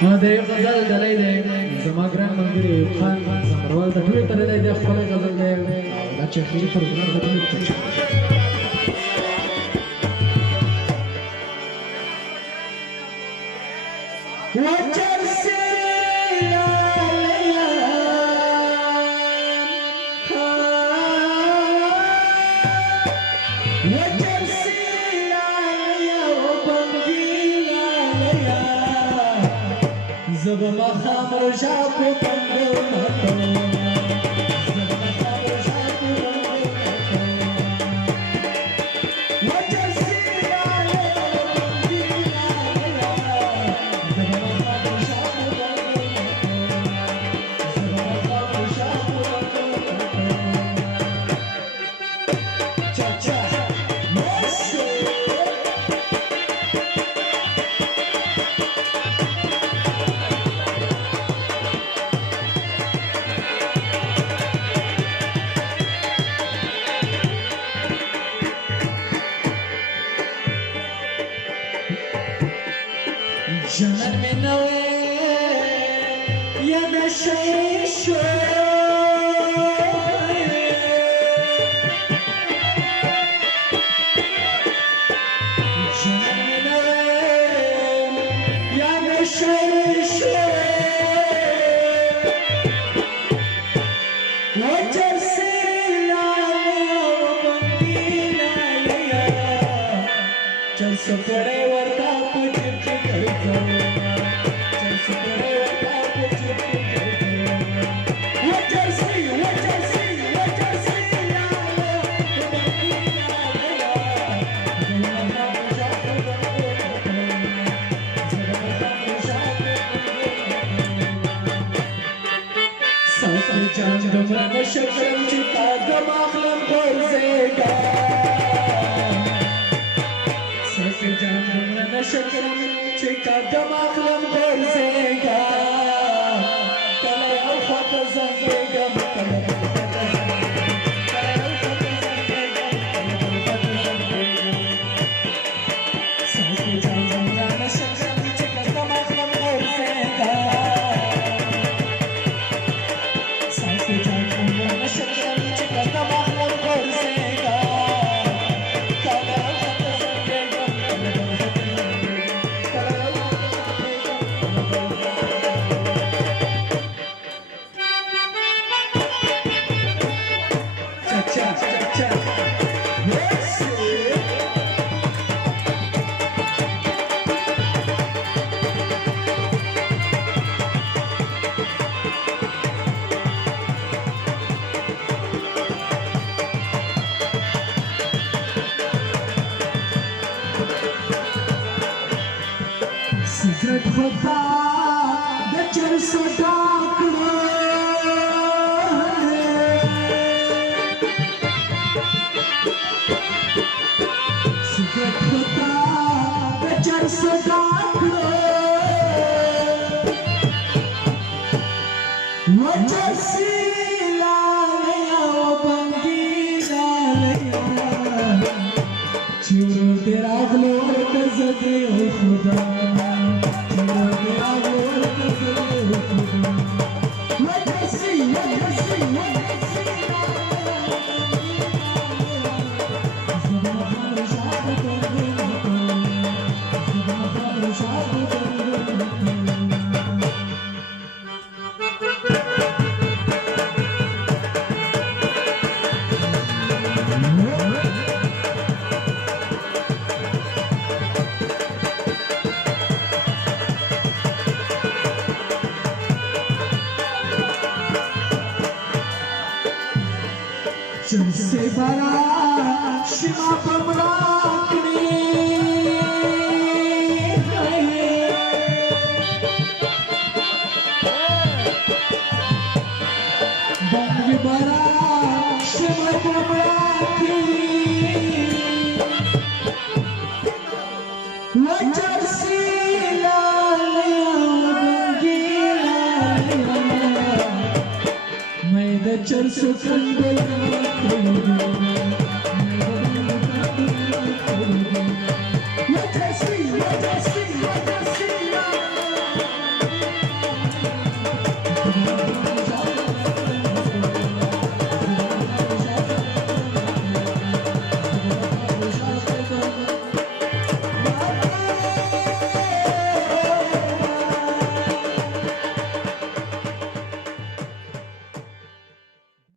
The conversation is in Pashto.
د غزل دلای دی زما ګران ملګري خان سمروال د ټول تر دی خپل غزل دی دا چې خپل پروګرام د ټول ته وچر سے زب ما خامر شاپو پنگو ماتو زب ما خامر شاپو پنگو ماتو وجر سیرا لیا وبنگینا لیا زب ما خامر شاپو پنگو ماتو زب ما خامر شاپو پنگو ماتو چا چا موسو جنن में नवे या नशे शो जन्नत में नवे या नशे शो वजर से लाया बंगीना लिया चल सपड़े वर्ता कुछ شكرم جتا دماغلم غرزيقا سفي جامعنا شكرم جتا دماغلم غرزيقا كلا يوخط زنقيقا سفي جامعنا شكرم جتا دماغلم غرزيقا سفي جامعنا شكرم جتا دماغلم غرزيقا كلا يوخط सिगरेट होता बचर सोटा सिगरेट होता बचर सोटा वजर से लाया बंगीना लिया चूरो तेरा ग्लोर तज़दे खुदा चल से बड़ा शिमा पमराकनी बंग बड़ा शिमा पमराकनी वजर से लाया बंगीना मैं द चल सुकंदर